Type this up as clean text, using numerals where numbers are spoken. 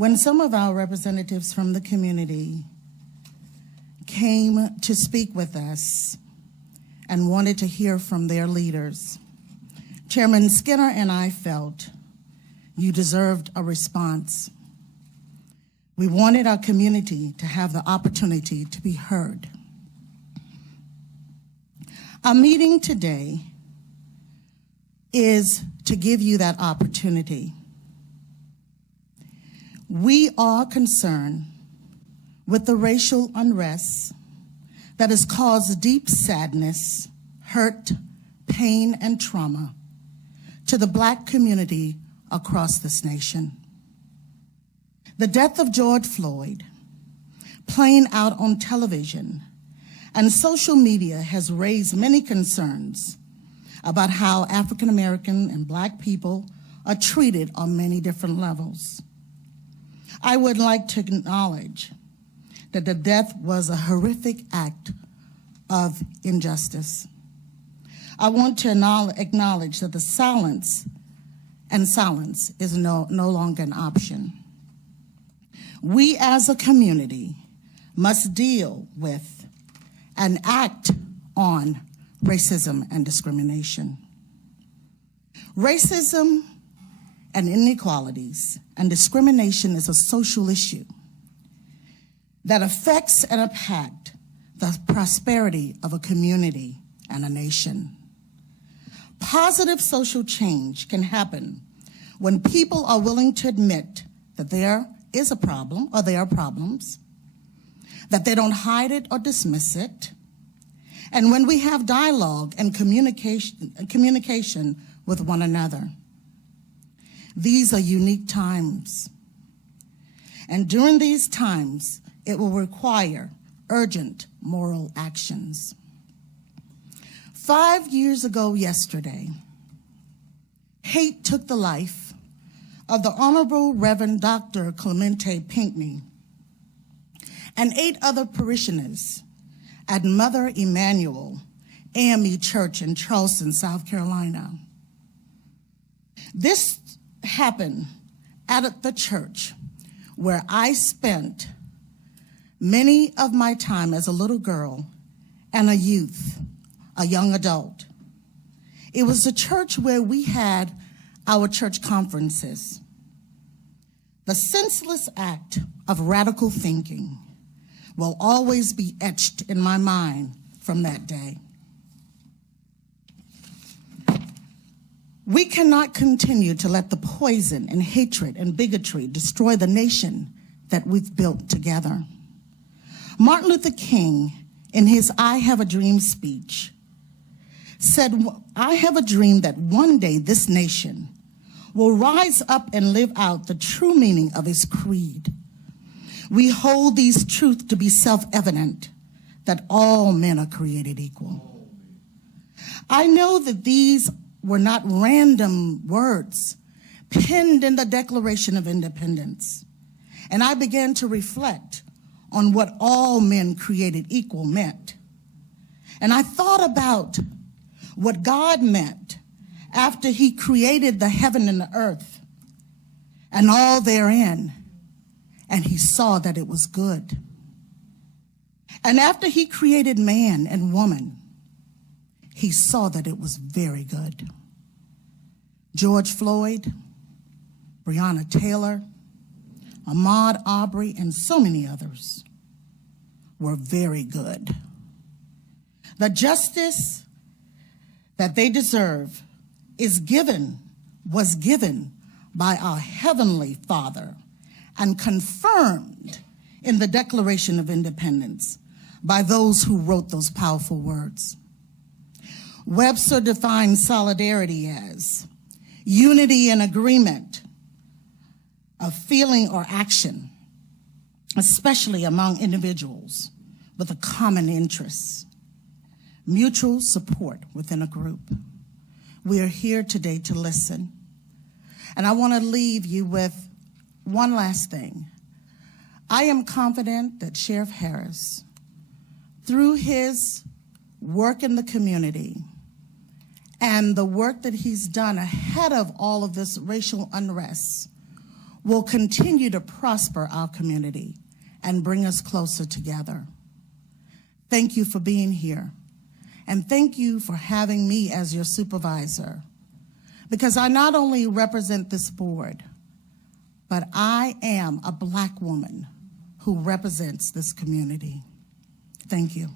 When some of our representatives from the community came to speak with us and wanted to hear from their leaders, Chairman Skinner and I felt you deserved a response. We wanted our community to have the opportunity to be heard. Our meeting today is to give you that opportunity. We are concerned with the racial unrest that has caused deep sadness, hurt, pain, and trauma to the Black community across this nation. The death of George Floyd, playing out on television and social media, has raised many concerns about how African American and Black people are treated on many different levels. I would like to acknowledge that the death was a horrific act of injustice. I want to acknowledge that the silence is no longer an option. We as a community must deal with and act on racism and discrimination. Racism and inequalities and discrimination is a social issue that affects and impacts the prosperity of a community and a nation. Positive social change can happen when people are willing to admit that there is a problem or there are problems, that they don't hide it or dismiss it, and when we have dialogue and communication with one another. These are unique times, and during these times, it will require urgent moral actions. 5 years ago yesterday, hate took the life of the Honorable Reverend Dr. Clemente Pinckney and 8 other parishioners at Mother Emanuel AME Church in Charleston, South Carolina. This happened at the church where I spent many of my time as a little girl and a youth, a young adult. It was the church where we had our church conferences. The senseless act of radical thinking will always be etched in my mind from that day. We cannot continue to let the poison and hatred and bigotry destroy the nation that we've built together. Martin Luther King, in his I Have a Dream speech, said, "I have a dream that one day this nation will rise up and live out the true meaning of his creed. We hold these truths to be self-evident, that all men are created equal." I know that these were not random words penned in the Declaration of Independence, and I began to reflect on what all men created equal meant. And I thought about what God meant after he created the heaven and the earth and all therein, and he saw that it was good. And after he created man and woman, he saw that it was very good. George Floyd, Breonna Taylor, Ahmaud Arbery, and so many others were very good. The justice that they deserve was given by our Heavenly Father and confirmed in the Declaration of Independence by those who wrote those powerful words. Webster defined solidarity as unity and agreement of feeling or action, especially among individuals with a common interest, mutual support within a group. We are here today to listen. And I want to leave you with one last thing. I am confident that Sheriff Harris, through his work in the community and the work that he's done ahead of all of this racial unrest, will continue to prosper our community and bring us closer together. Thank you for being here, and thank you for having me as your supervisor, because I not only represent this board, but I am a Black woman who represents this community. Thank you.